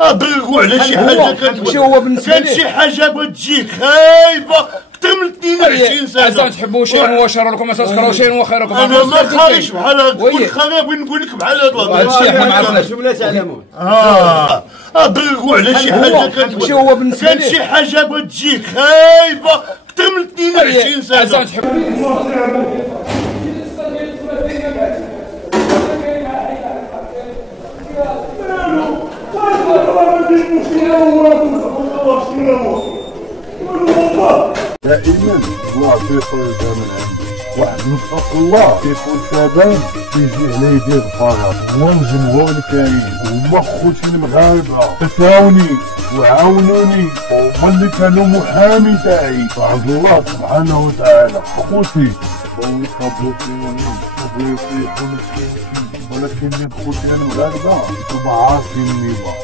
ضرقوا على شي حاجه كانت شي حاجه بغات تجيك خايبه اكثر من 22 سنه. اصلا تحبوا شيء هو شر لكم تسكروا شيء وخيركم. انا ما خارجش بحال هكا تكون خارج بغيت نقول لك بحال هاد الهضره. هادشي حنا ما عرفناش ولا تعلمون. ضرقوا على شي حاجه كانت شي حاجه بغات تجيك خايبه اكثر من 22 سنه. اصلا تحبوا دائما الله تيقول هذا من عنده واحد نطق الله كيكون شباب كيجي عليه يدير الفرج هو الجمهور الكريم هما خوتي المغاربه تساوني وعاونوني هما اللي كانوا محامي تاعي عبد الله سبحانه وتعالى خوتي بغاو يخبروا فيهم وبغاو يطيحوا ولكن خوتي المغاربه هما عارفين النظام.